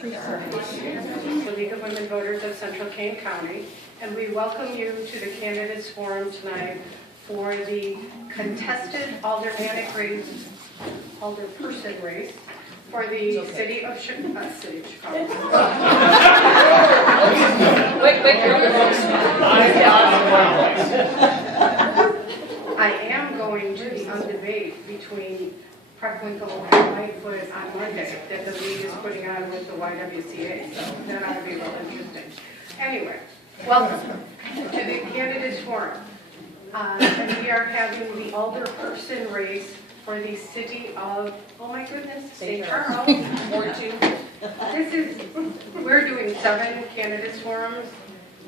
The League of Women Voters of Central Kane County, and we welcome you to the Candidates Forum tonight for the contested aldermanic race, alderperson race for the city of Chicago. I am going to the debate between Preckwinkle and Lightfoot on Monday that the league is putting on with the YWCA, so that ought to be real interesting. Anyway, welcome to the Candidates Forum. And we are having the alderperson race for the city of, oh my goodness, St. Charles. We're doing 7 candidates forums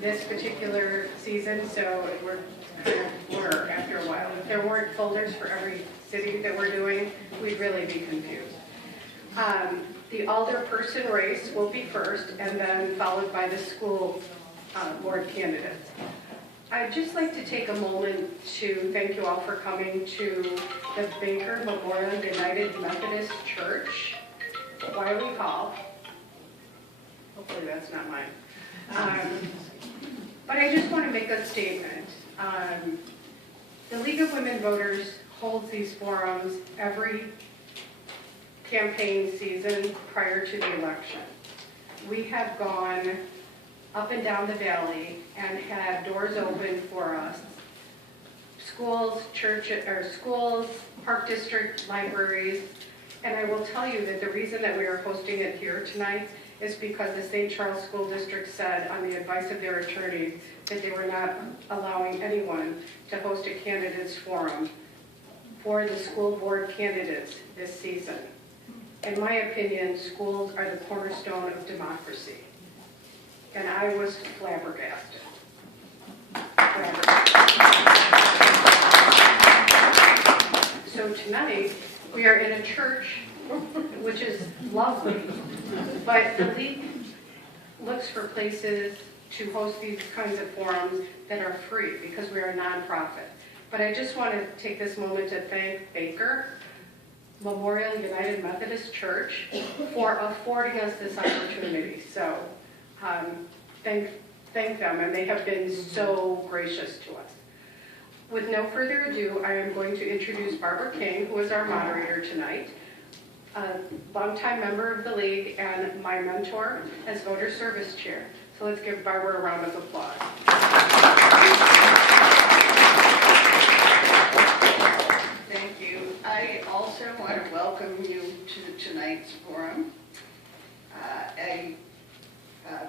this particular season, so we're kind of blur after a while. If there weren't folders for every city that we're doing, we'd really be confused. The alderperson race will be first, and then followed by the school board candidates. I'd just like to take a moment to thank you all for coming to the Baker Memorial United Methodist Church, Wiley Hall. Hopefully that's not mine. But I just want to make a statement. The League of Women Voters holds these forums every campaign season prior to the election. We have gone up and down the valley and had doors open for us. Schools, churches, or schools, park district, libraries, and I will tell you that the reason that we are hosting it here tonight is because the St. Charles School District said, on the advice of their attorney, that they were not allowing anyone to host a candidates forum for the school board candidates this season. In my opinion, schools are the cornerstone of democracy. And I was flabbergasted. So tonight, we are in a church, which is lovely, but the league looks for places to host these kinds of forums that are free because we are a nonprofit. But I just want to take this moment to thank Baker Memorial United Methodist Church for affording us this opportunity. So thank them, and they have been so gracious to us. With no further ado, I am going to introduce Barbara Kane, who is our moderator tonight, a longtime member of the league and my mentor as voter service chair. So let's give Barbara a round of applause. Thank you. I also want to welcome you to tonight's forum. I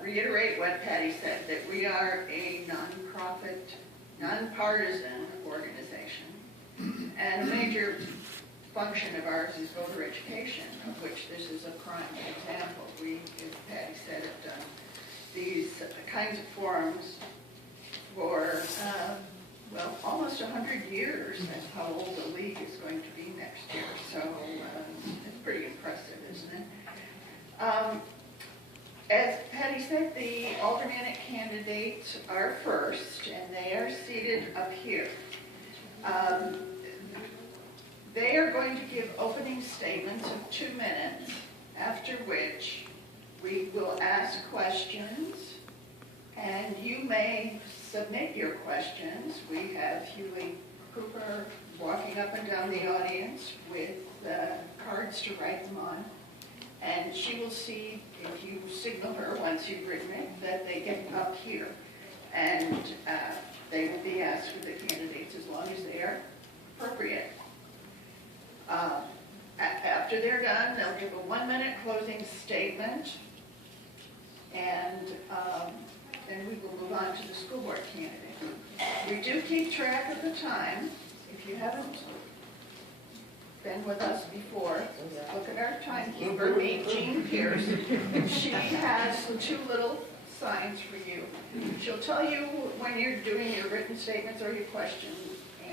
reiterate what Patty said, that we are a nonprofit, nonpartisan organization, and a major function of ours is voter education, of which this is a prime example. We, as Patty said, have done these kinds of forums for, well, almost 100 years. That's how old the league is going to be next year, so it's pretty impressive, isn't it? As Patty said, the aldermanic candidates are first, and they are seated up here. They are going to give opening statements of 2 minutes, after which we will ask questions, and you may submit your questions. We have Huey Cooper walking up and down the audience with cards to write them on. And she will see, if you signal her once you've written it, that they get up here. And they will be asked for the candidates as long as they are appropriate. After they're done, they'll give a 1-minute closing statement. And then we will move on to the school board candidate. We do keep track of the time. If you haven't been with us before, look at our timekeeper, meet Jean Pierce. She has 2 little signs for you. She'll tell you when you're doing your written statements or your question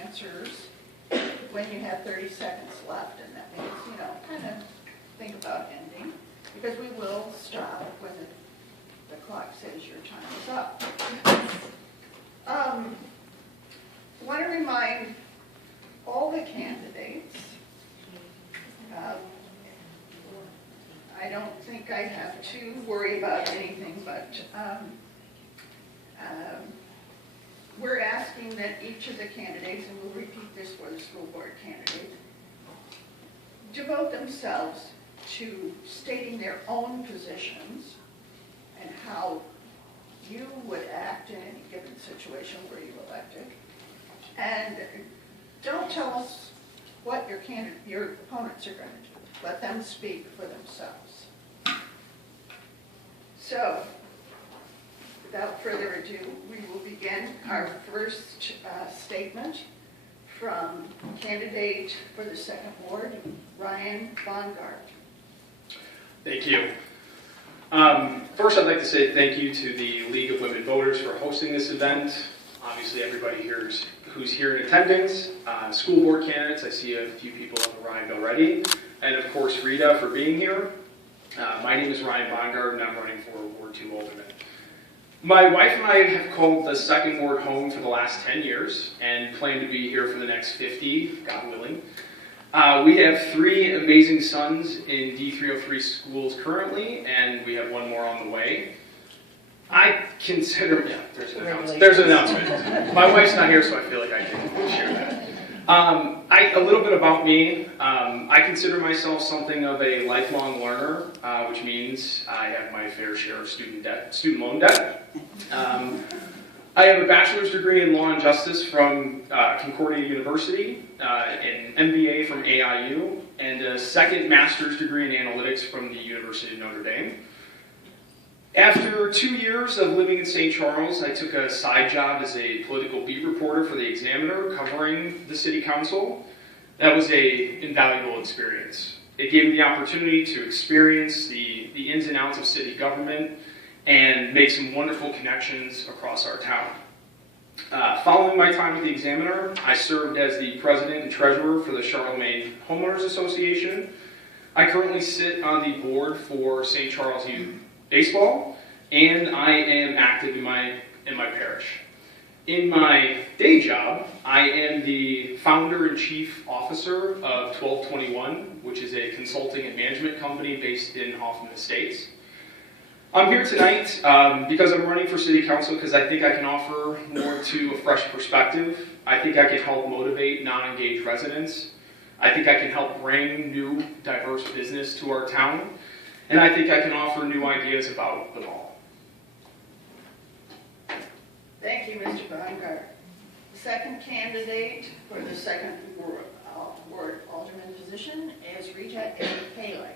answers when you have 30 seconds left, and that means, you know, kind of think about ending, because we will stop when the clock says your time is up. I want to remind all the candidates I don't think I have to worry about anything, but we're asking that each of the candidates, and we'll repeat this for the school board candidate, devote themselves to stating their own positions and how you would act in any given situation where you elected. And don't tell us what your opponents are going to do. Let them speak for themselves. So, without further ado, we will begin our first statement from candidate for the second ward, Ryan Bongard. Thank you. First, I'd like to say thank you to the League of Women Voters for hosting this event. Obviously, everybody here who's here in attendance, school board candidates, I see a few people have arrived already, and of course Rita for being here. My name is Ryan Bongard, and I'm running for Ward 2 Alderman. My wife and I have called the second ward home for the last 10 years and plan to be here for the next 50, God willing. We have 3 amazing sons in D303 schools currently, and we have 1 more on the way. I consider, yeah, there's an announcement. My wife's not here, so I feel like I can share that. A little bit about me. I consider myself something of a lifelong learner, which means I have my fair share of student loan debt. I have a bachelor's degree in law and justice from Concordia University, an MBA from AIU, and a second master's degree in analytics from the University of Notre Dame. After 2 years of living in St. Charles, I took a side job as a political beat reporter for the Examiner covering the city council. That was an invaluable experience. It gave me the opportunity to experience the ins and outs of city government and make some wonderful connections across our town. Following my time with the Examiner, I served as the president and treasurer for the Charlemagne Homeowners Association. I currently sit on the board for St. Charles Youth Baseball, and I am active in my parish. In my day job, I am the founder and chief officer of 1221, which is a consulting and management company based in Hoffman Estates. I'm here tonight because I'm running for city council because I think I can offer more to a fresh perspective. I think I can help motivate non-engaged residents. I think I can help bring new, diverse business to our town. And I think I can offer new ideas about them all. Thank you, Mr. Bongard. The second candidate for the second ward alderman position is Rita A. Haley.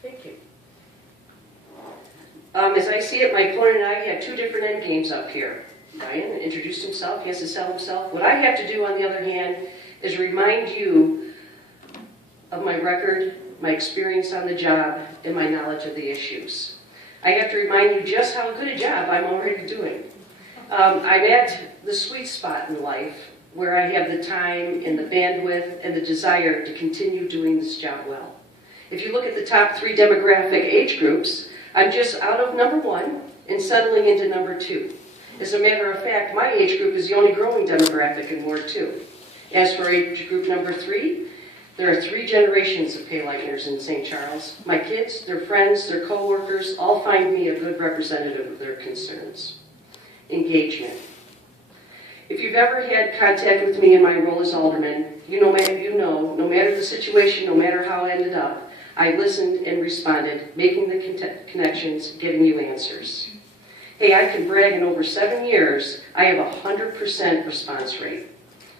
Thank you. As I see it, my opponent and I have 2 different end games up here. Ryan introduced himself, he has to sell himself. What I have to do, on the other hand, is remind you of my record, my experience on the job, and my knowledge of the issues. I have to remind you just how good a job I'm already doing. I'm at the sweet spot in life where I have the time and the bandwidth and the desire to continue doing this job well. If you look at the top 3 demographic age groups, I'm just out of number 1 and settling into number 2. As a matter of fact, my age group is the only growing demographic in Ward 2. As for age group number 3, there are 3 generations of Paylighters in St. Charles. My kids, their friends, their co-workers all find me a good representative of their concerns. Engagement. If you've ever had contact with me in my role as alderman, no matter the situation, no matter how it ended up, I listened and responded, making the connections, getting you answers. Hey, I can brag in over 7 years, I have a 100% response rate.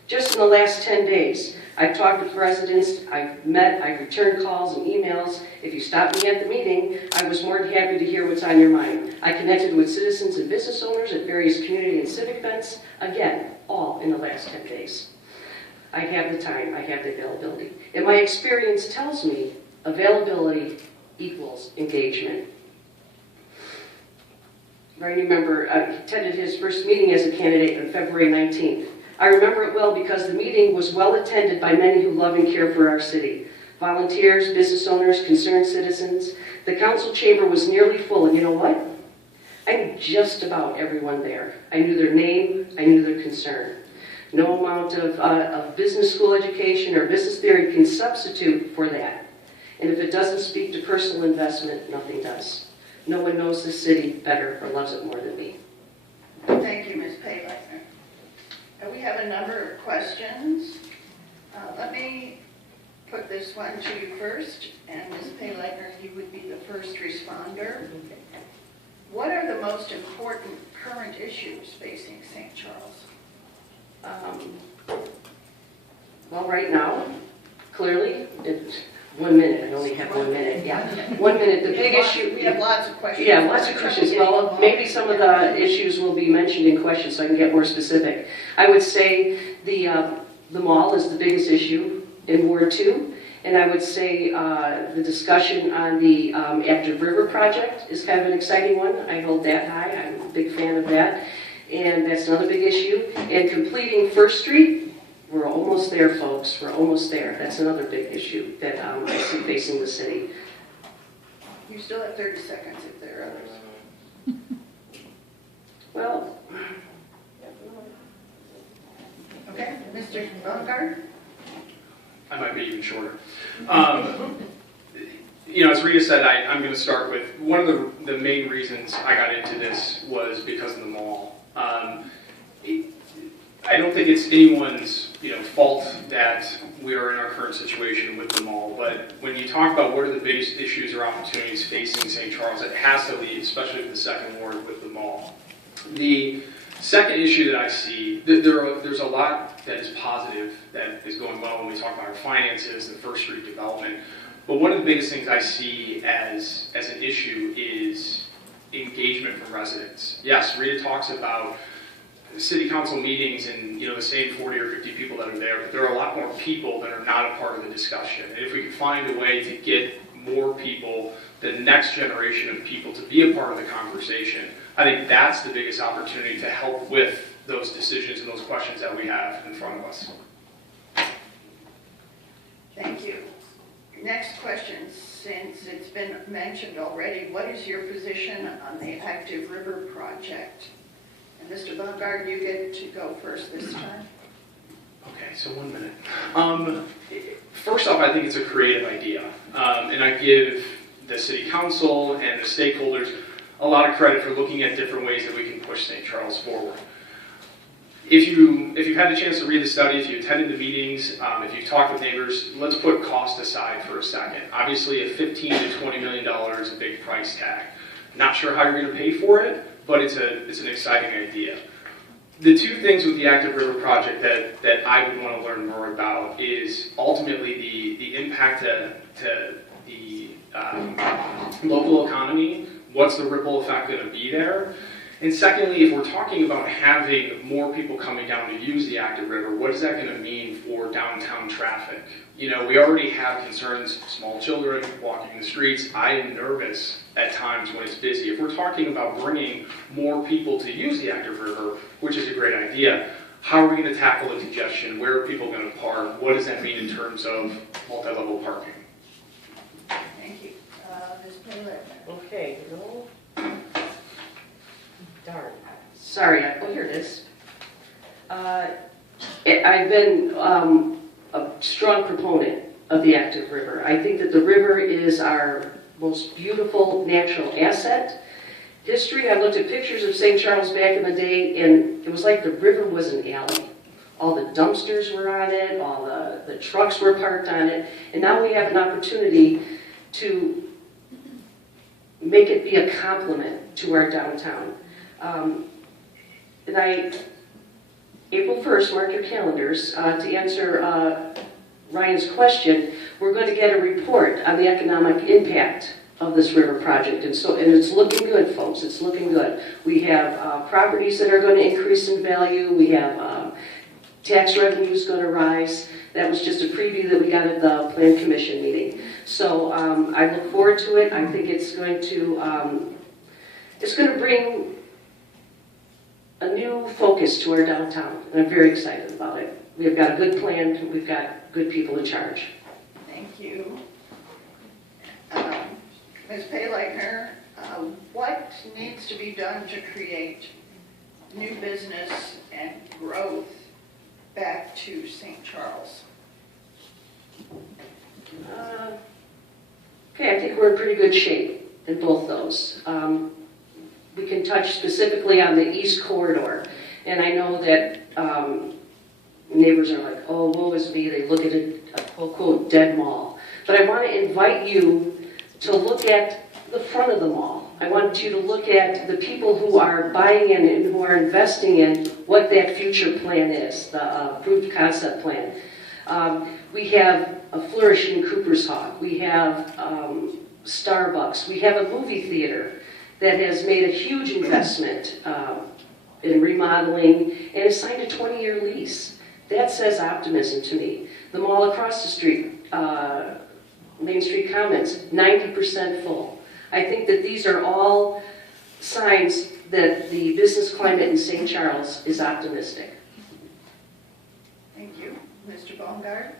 Just in the last 10 days, I've talked with residents, I've returned calls and emails. If you stopped me at the meeting, I was more than happy to hear what's on your mind. I connected with citizens and business owners at various community and civic events, again, all in the last 10 days. I have the time, I have the availability. And my experience tells me availability equals engagement. I remember I attended his first meeting as a candidate on February 19th. I remember it well because the meeting was well attended by many who love and care for our city. Volunteers, business owners, concerned citizens. The council chamber was nearly full, and you know what? I knew just about everyone there. I knew their name, I knew their concern. No amount of business school education or business theory can substitute for that. And if it doesn't speak to personal investment, nothing does. No one knows the city better or loves it more than me. Thank you, Ms. Payleitner. We have a number of questions. Let me put this one to you first, and Ms. Payleitner, you would be the first responder. What are the most important current issues facing St. Charles? Well, right now, clearly, it's 1 minute. I only have 1 minute. Yeah, 1 minute. The big issue. We have lots of questions. Yeah, lots of questions. Well, maybe some of the issues will be mentioned in questions so I can get more specific. I would say the mall is the biggest issue in Ward 2. And I would say the discussion on the Active River project is kind of an exciting one. I hold that high. I'm a big fan of that. And that's another big issue. And completing First Street, we're almost there, folks. We're almost there. That's another big issue that I see facing the city. You still have 30 seconds if there are others. Well, Okay, Mr. Baumgart? I might be even shorter. As Rita said, I'm going to start with one of the main reasons I got into this was because of the mall. I don't think it's anyone's fault that we are in our current situation with the mall, but when you talk about what are the biggest issues or opportunities facing St. Charles, it has to lead, especially with the second ward, with the mall. The second issue that I see, there's a lot that is positive that is going well when we talk about our finances, the First Street development. But one of the biggest things I see as an issue is engagement from residents. Yes, Rita talks about city council meetings and the same 40 or 50 people that are there, but there are a lot more people that are not a part of the discussion. And if we could find a way to get more people, the next generation of people, to be a part of the conversation, I think that's the biggest opportunity to help with those decisions and those questions that we have in front of us. Thank you. Next question, since it's been mentioned already, what is your position on the Active River project? And Mr. Baumgart, you get to go first this time. Okay, so 1 minute. First off, I think it's a creative idea. And I give the city council and the stakeholders a lot of credit for looking at different ways that we can push St. Charles forward. If you've had the chance to read the study, if you attended the meetings, if you've talked with neighbors, let's put cost aside for a second. Obviously, a $15 to $20 million is a big price tag. Not sure how you're going to pay for it, but it's an exciting idea. The two things with the Active River project that I would want to learn more about is ultimately the impact to the local economy. What's the ripple effect going to be there? And secondly, if we're talking about having more people coming down to use the Active River, what is that going to mean for downtown traffic? We already have concerns, small children walking the streets. I am nervous at times when it's busy. If we're talking about bringing more people to use the Active River, which is a great idea, how are we going to tackle the congestion? Where are people going to park? What does that mean in terms of multi-level parking? Thank you. Ms. Paylor. okay. No. Darn. Sorry. Oh, here it is. I've been a strong proponent of the Active River. I think that the river is our most beautiful natural asset. History, I looked at pictures of St. Charles back in the day, and it was like the river was an alley. All the dumpsters were on it, all the trucks were parked on it, and now we have an opportunity to make it be a complement to our downtown. April 1st, mark your calendars, to answer Ryan's question, we're going to get a report on the economic impact of this river project, and it's looking good, folks. It's looking good. We have properties that are going to increase in value. We have tax revenues going to rise. That was just a preview that we got at the Plan Commission meeting. So I look forward to it. I think it's going to bring a new focus to our downtown, and I'm very excited about it. We've got a good plan. We've got good people in charge. Thank you. Ms. Payleitner, what needs to be done to create new business and growth back to St. Charles? Okay, I think we're in pretty good shape in both those. We can touch specifically on the east corridor, and I know that neighbors are like, oh, woe is me, they look at a quote, quote, dead mall. But I want to invite you to look at the front of the mall. I want you to look at the people who are buying in and who are investing in what that future plan is, the approved concept plan. We have a flourishing Cooper's Hawk. We have Starbucks. We have a movie theater that has made a huge investment in remodeling and has signed a 20-year lease. That says optimism to me. The mall across the street, Main Street Commons, 90% full. I think that these are all signs that the business climate in St. Charles is optimistic. Thank you. Mr. Baumgart?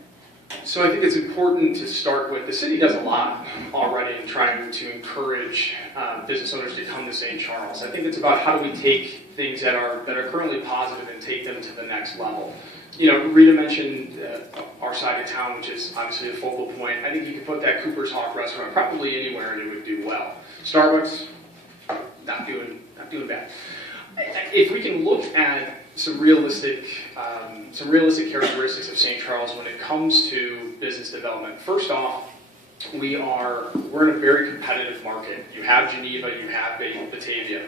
So I think it's important to start with, the city does a lot already in trying to encourage business owners to come to St. Charles. I think it's about how do we take things that are currently positive and take them to the next level. You know, Rita mentioned our side of town, which is obviously a focal point. I think you could put that Cooper's Hawk restaurant probably anywhere and it would do well. Starbucks, not doing bad. If we can look at some realistic characteristics of St. Charles when it comes to business development. First off, we're in a very competitive market. You have Geneva, you have Batavia.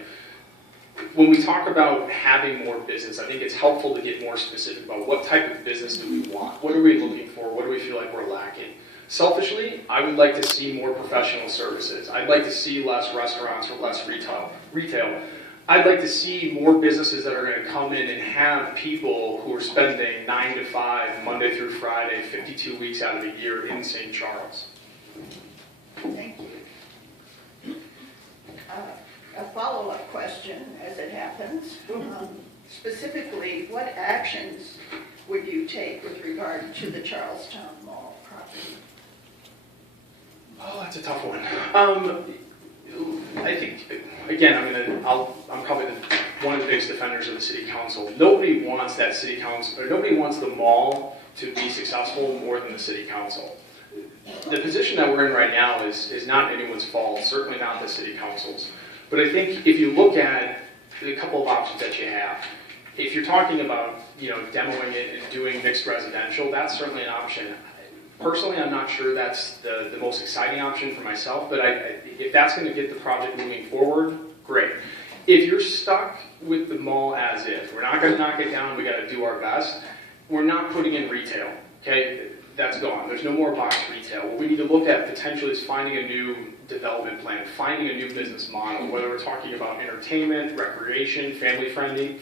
When we talk about having more business, I think it's helpful to get more specific about what type of business do we want? What are we looking for? What do we feel like we're lacking? Selfishly, I would like to see more professional services. I'd like to see less restaurants or less retail. I'd like to see more businesses that are going to come in and have people who are spending 9 to 5, Monday through Friday, 52 weeks out of the year in St. Charles. Thank you. A follow-up question, as it happens. Specifically, what actions would you take with regard to the Charlestown Mall property? Oh, that's a tough one. I think, again, I'm probably one of the biggest defenders of the city council. Nobody wants that city council, or nobody wants the mall to be successful more than the city council. The position that we're in right now is not anyone's fault, certainly not the city council's. But I think if you look at the couple of options that you have, if you're talking about, demoing it and doing mixed residential, that's certainly an option. Personally, I'm not sure that's the most exciting option for myself, but if that's going to get the project moving forward, great. If you're stuck with the mall as if, we're not going to knock it down, we got to do our best, we're not putting in retail, okay? That's gone. There's no more box retail. What we need to look at potentially is finding a new development plan, finding a new business model, whether we're talking about entertainment, recreation, family-friendly.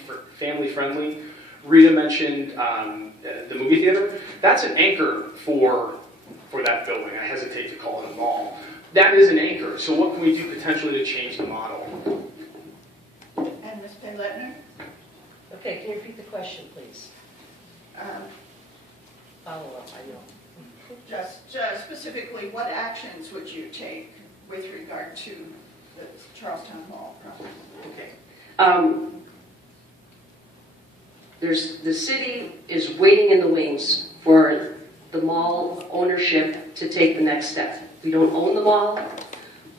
Rita mentioned the movie theater. That's an anchor for that building. I hesitate to call it a mall. That is an anchor. So what can we do potentially to change the model? And Ms. Payletner? Okay, can you repeat the question, please? Follow up, I know. Just specifically, what actions would you take with regard to the Charlestown Mall property? Okay. The city is waiting in the wings for the mall ownership to take the next step. We don't own the mall.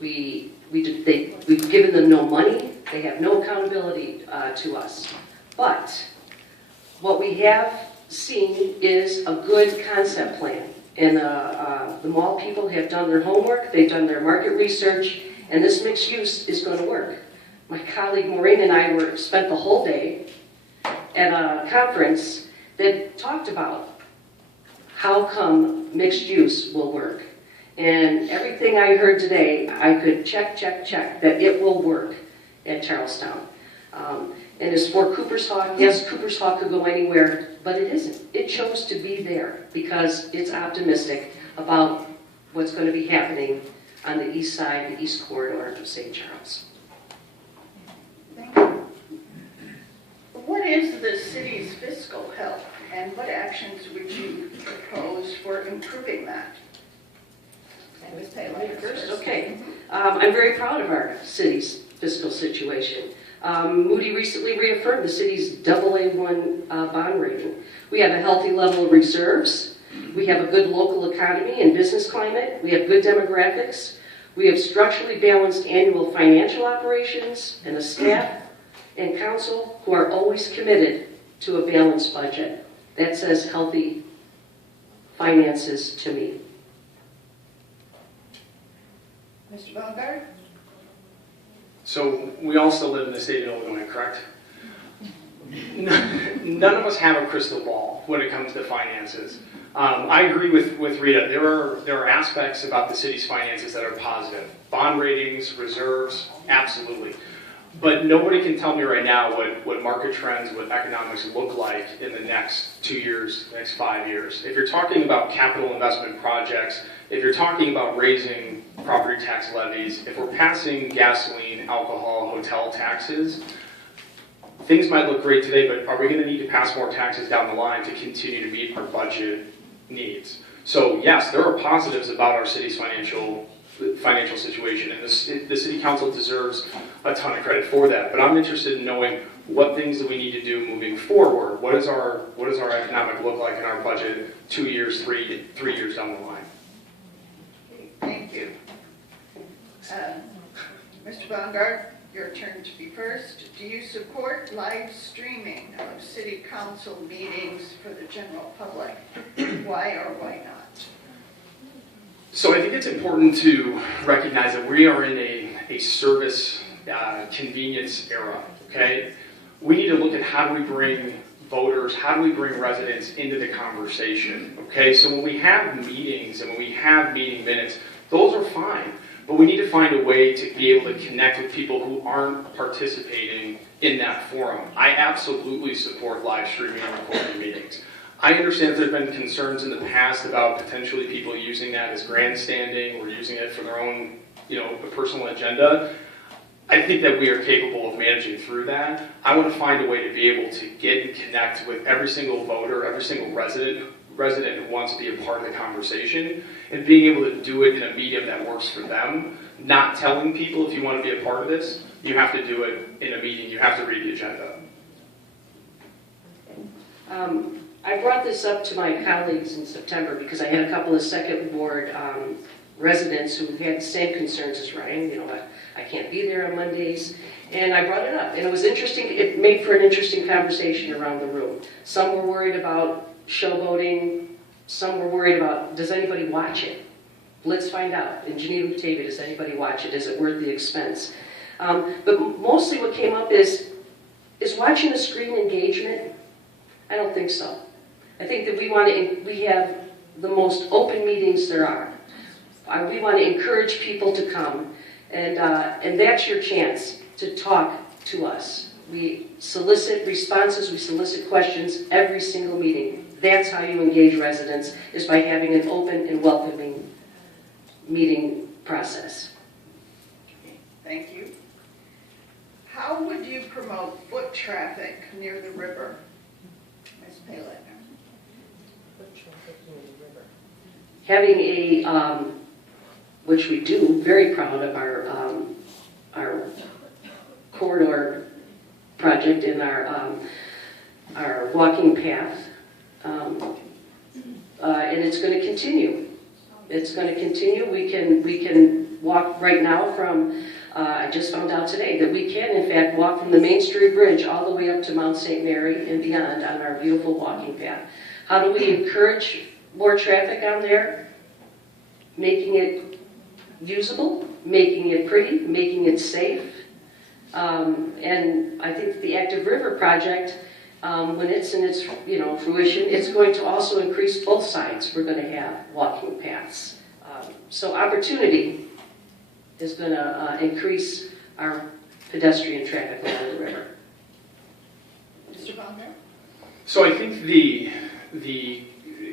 We've given them no money. They have no accountability to us. But what we have seen is a good concept plan. And the mall people have done their homework, they've done their market research, and this mixed use is going to work. My colleague Maureen and I spent the whole day at a conference that talked about how come mixed use will work. And everything I heard today, I could check, that it will work at Charlestown. And as for Cooper's Hawk, yes, Cooper's Hawk could go anywhere, but it isn't. It chose to be there because it's optimistic about what's going to be happening on the east side, the east corridor of St. Charles. Thank you. What is the city's fiscal health, and what actions would you propose for improving that? And Ms. Payletner first. Okay. I'm very proud of our city's fiscal situation. Moody recently reaffirmed the city's AA1 bond rating. We have a healthy level of reserves. We have a good local economy and business climate. We have good demographics. We have structurally balanced annual financial operations and a staff and council who are always committed to a balanced budget. That says healthy finances to me. Mr. Baumgart? So we all still live in the state of Illinois, correct? None of us have a crystal ball when it comes to finances. I agree with Rita. There are aspects about the city's finances that are positive. Bond ratings, reserves, absolutely. But nobody can tell me right now what market trends, what economics look like in the next 2 years, next 5 years. If you're talking about capital investment projects, if you're talking about raising property tax levies, if we're passing gasoline, alcohol, hotel taxes, things might look great today, but are we going to need to pass more taxes down the line to continue to meet our budget needs? So yes, there are positives about our city's financial situation, and the city council deserves a ton of credit for that. But I'm interested in knowing what things that we need to do moving forward. What does our economic look like in our budget 2 years, three years down the line? Thank you. Mr. Baumgart, your turn to be first. Do you support live streaming of city council meetings for the general public? Why or why not? So I think it's important to recognize that we are in a service convenience era, okay? We need to look at how do we bring voters, how do we bring residents into the conversation, okay? So when we have meetings and when we have meeting minutes, those are fine, but we need to find a way to be able to connect with people who aren't participating in that forum. I absolutely support live streaming and recording meetings. I understand that there have been concerns in the past about potentially people using that as grandstanding or using it for their own, personal agenda. I think that we are capable of managing through that. I want to find a way to be able to get and connect with every single voter, every single resident who wants to be a part of the conversation, and being able to do it in a medium that works for them. Not telling people, if you want to be a part of this, you have to do it in a meeting, you have to read the agenda. I brought this up to my colleagues in September because I had a couple of second ward residents who had the same concerns as Ryan. I can't be there on Mondays. And I brought it up. And it was interesting. It made for an interesting conversation around the room. Some were worried about showboating. Some were worried about, does anybody watch it? Let's find out. In Geneva, Batavia, does anybody watch it? Is it worth the expense? But mostly what came up is watching the screen engagement? I don't think so. I think that we have the most open meetings there are. We want to encourage people to come, and that's your chance to talk to us. We solicit responses, we solicit questions every single meeting. That's how you engage residents, is by having an open and welcoming meeting process. Thank you. How would you promote foot traffic near the river? Ms. Palek. Having a, which we do, very proud of our corridor project and our walking path, and it's going to continue. It's going to continue. We can walk right now from. I just found out today that we can, in fact, walk from the Main Street Bridge all the way up to Mount St. Mary and beyond on our beautiful walking path. How do we encourage more traffic on there? Making it usable, making it pretty, making it safe. And I think the Active River project, when it's in its fruition, it's going to also increase both sides. We're going to have walking paths. So opportunity is going to increase our pedestrian traffic along the river. Mr. Baumgart? So I think the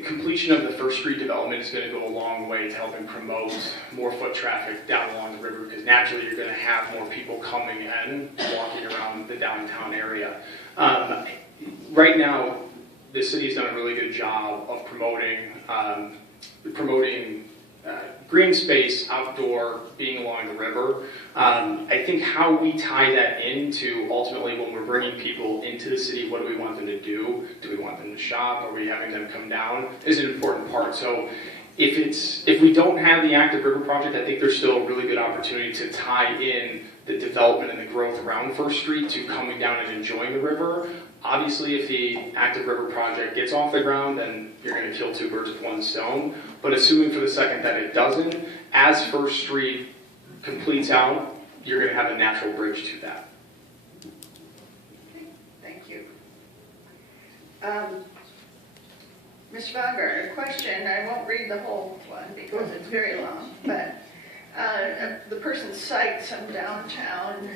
completion of the First Street development is going to go a long way to helping promote more foot traffic down along the river, because naturally you're going to have more people coming in, walking around the downtown area. Right now, the city has done a really good job of promoting green space, outdoor, being along the river. I think how we tie that into ultimately when we're bringing people into the city, what do we want them to do? Do we want them to shop? Are we having them come down? Is an important part. So if we don't have the active river project, I think there's still a really good opportunity to tie in the development and the growth around First Street to coming down and enjoying the river. Obviously, if the active river project gets off the ground, then you're going to kill two birds with one stone. But assuming for the second that it doesn't, as First Street completes out, you're going to have a natural bridge to that. Okay, thank you. Mr. Baumgartner, a question. I won't read the whole one because it's very long, but the person cites some downtown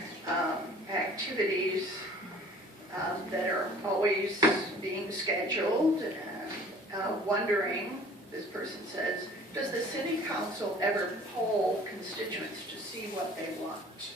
activities that are always being scheduled. Wondering, this person says, does the city council ever poll constituents to see what they want?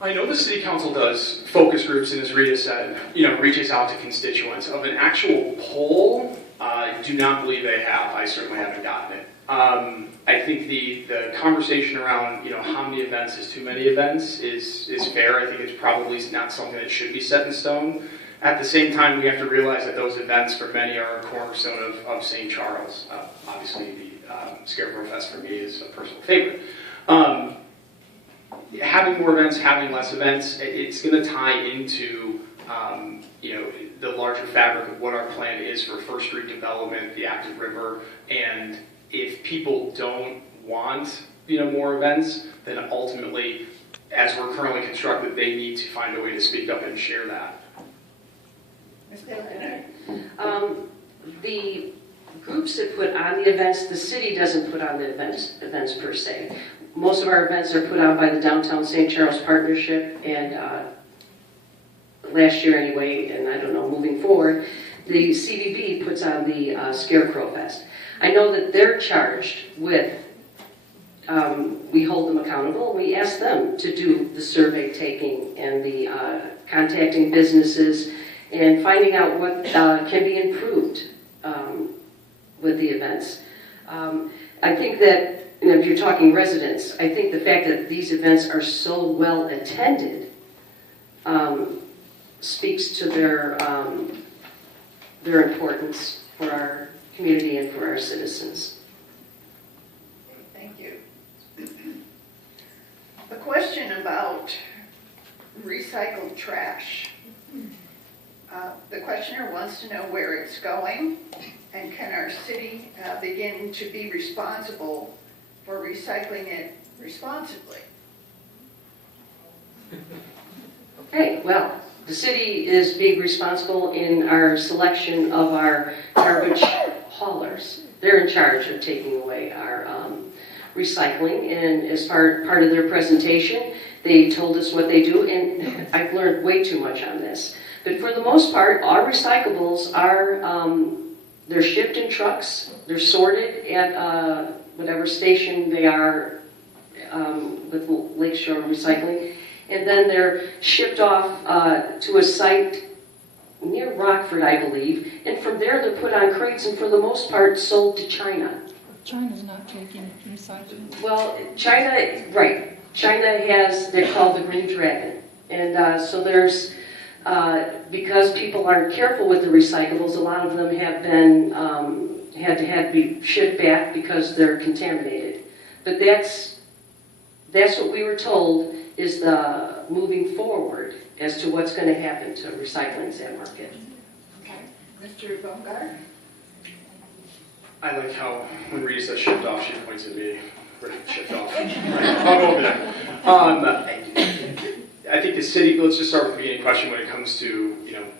I know the city council does focus groups, and as Rita said, reaches out to constituents. Of an actual poll, I do not believe they have. I certainly haven't gotten it. I think the conversation around, how many events is too many events is fair. I think it's probably not something that should be set in stone. At the same time, we have to realize that those events for many are a cornerstone of St. Charles. Obviously, the Scarecrow Fest for me is a personal favorite. Having more events, having less events, it's going to tie into the larger fabric of what our plan is for First Street development, the active river, and if people don't want more events, then ultimately, as we're currently constructed, they need to find a way to speak up and share that. Ms. Taylor? The groups that put on the events, the city doesn't put on the events per se. Most of our events are put on by the Downtown St. Charles Partnership, and last year anyway, and I don't know, moving forward, the CVB puts on the Scarecrow Fest. I know that they're charged with, we hold them accountable, we ask them to do the survey taking and the contacting businesses and finding out what can be improved with the events. I think that, if you're talking residents, I think the fact that these events are so well attended speaks to their importance for our community and for our citizens. Thank you. A question about recycled trash. The questioner wants to know where it's going, and can our city begin to be responsible for recycling it responsibly? Okay, well, the city is being responsible in our selection of our garbage haulers. They're in charge of taking away our recycling, and as part of their presentation, they told us what they do, and I've learned way too much on this. But for the most part, our recyclables are, they're shipped in trucks, they're sorted at whatever station they are with Lakeshore Recycling, and then they're shipped off to a site near Rockford, I believe, and from there they're put on crates and for the most part sold to China. China's not taking recycling. Well, China, right, China has, they're called the Green Dragon, and so there's, because people aren't careful with the recyclables, a lot of them have been, had to be shipped back because they're contaminated. But that's what we were told is the moving forward as to what's going to happen to recycling in that market. Okay. Mr. Baumgartner? I like how when Rita says shipped off, she points at me. Shipped off. I'll go over there. I think the city, let's just start with the beginning question when it comes to,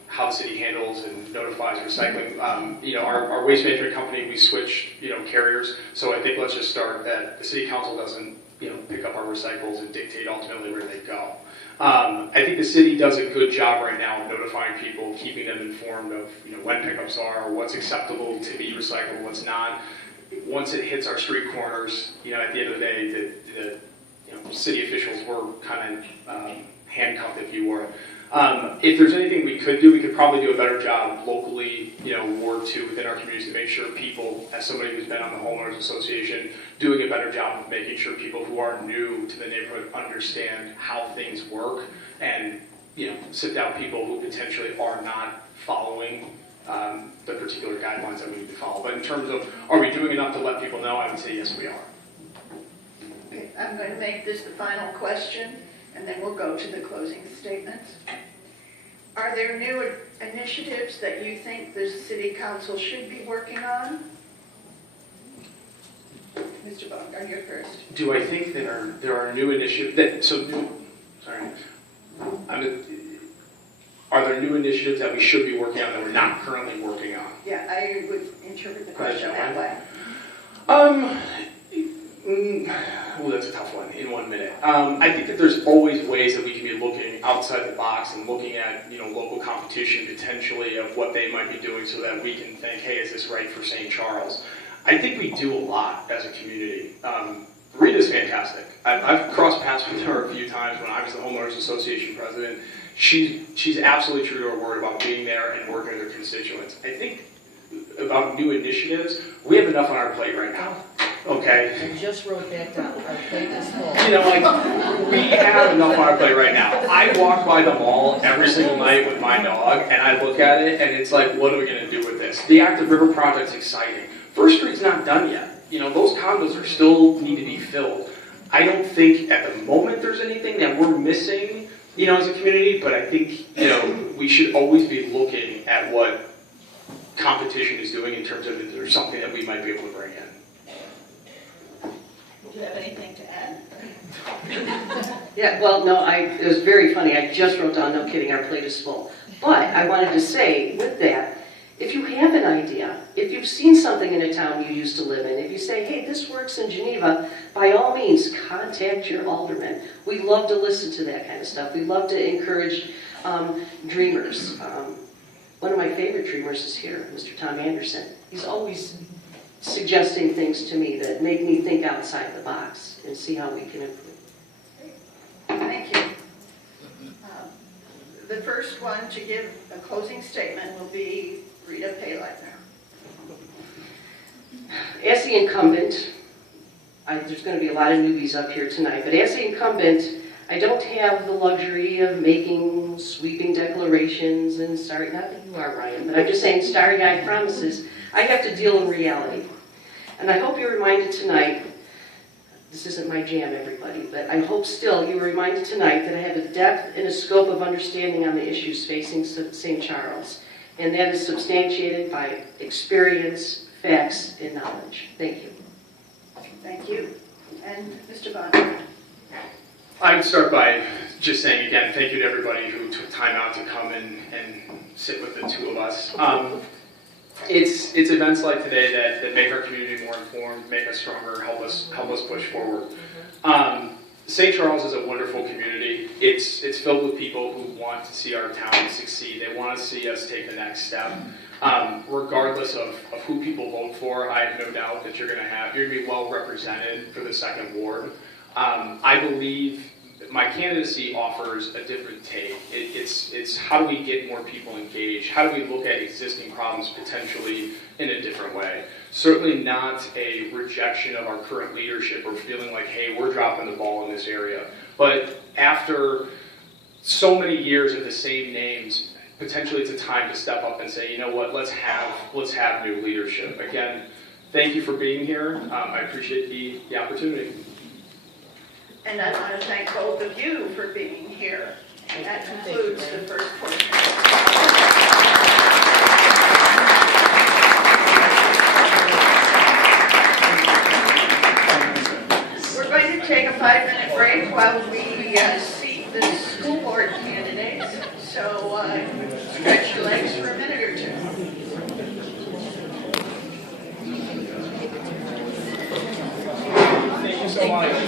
how the city handles and notifies recycling. Our waste management company, we switch, carriers. So I think let's just start that the city council doesn't, pick up our recyclables and dictate ultimately where they go. I think the city does a good job right now of notifying people, keeping them informed of, when pickups are, what's acceptable to be recyclable, what's not. Once it hits our street corners, at the end of the day, the city officials were kind of handcuffed, if you were. If there's anything we could do, we could probably do a better job locally, Ward 2 within our communities to make sure people, as somebody who's been on the homeowners association, doing a better job of making sure people who are new to the neighborhood understand how things work and, sit down people who potentially are not following the particular guidelines that we need to follow. But in terms of, are we doing enough to let people know, I would say yes, we are. Okay, I'm going to make this the final question, and then we'll go to the closing statements. Are there new initiatives that you think the city council should be working on? Mr. Baumgart, you're first. Do I think that there are new initiatives are there new initiatives that we should be working on that we're not currently working on? Yeah, I would interpret the question that way. That's a tough one in 1 minute. I think that there's always ways that we can be looking outside the box and looking at, local competition potentially of what they might be doing so that we can think, hey, is this right for St. Charles? I think we do a lot as a community. Rita's fantastic. I've crossed paths with her a few times when I was the Homeowners Association president. She's absolutely true to her word about being there and working with her constituents. I think about new initiatives, we have enough on our plate right now. Okay? I just wrote that down. Our plate is full. We have enough on our plate right now. I walk by the mall every single night with my dog, and I look at it, and it's like, what are we going to do with this? The Active River Project's exciting. First Street's not done yet. Those condos are still need to be filled. I don't think at the moment there's anything that we're missing, as a community, but I think, we should always be looking at what competition is doing in terms of if there's something that we might be able to bring in. Do you have anything to add? Yeah, well, no, it was very funny. I just wrote down, no kidding, our plate is full. But I wanted to say, with that, if you have an idea, if you've seen something in a town you used to live in, if you say, hey, this works in Geneva, by all means, contact your alderman. We love to listen to that kind of stuff. We love to encourage dreamers. One of my favorite dreamers is here, Mr. Tom Anderson. He's always suggesting things to me that make me think outside the box and see how we can improve. Thank you. The first one to give a closing statement will be Rita Payleitner. As the incumbent, there's going to be a lot of newbies up here tonight, but as the incumbent, I don't have the luxury of making sweeping declarations and not that you are, Ryan, but I'm just saying starry-eyed promises. I have to deal in reality. And I hope you're reminded tonight, this isn't my jam, everybody, but I hope still you were reminded tonight that I have a depth and a scope of understanding on the issues facing St. Charles. And that is substantiated by experience, facts, and knowledge. Thank you. Thank you. And Mr. Bond. I would start by just saying again, thank you to everybody who took time out to come and sit with the two of us. It's events like today that make our community more informed, make us stronger, help us push forward. St. Charles is a wonderful community. It's filled with people who want to see our town succeed. They want to see us take the next step. Regardless of who people vote for, I have no doubt that you're going to be well represented for the 2nd Ward. I believe my candidacy offers a different take. It's how do we get more people engaged? How do we look at existing problems potentially in a different way? Certainly not a rejection of our current leadership or feeling like, hey, we're dropping the ball in this area. But after so many years of the same names, potentially it's a time to step up and say, you know what, let's have new leadership. Again, thank you for being here. I appreciate the opportunity. And I want to thank both of you for being here. And that concludes the first portion. We're going to take a 5-minute break while we seat the school board candidates. So stretch your legs for a minute or two. Thank you so much.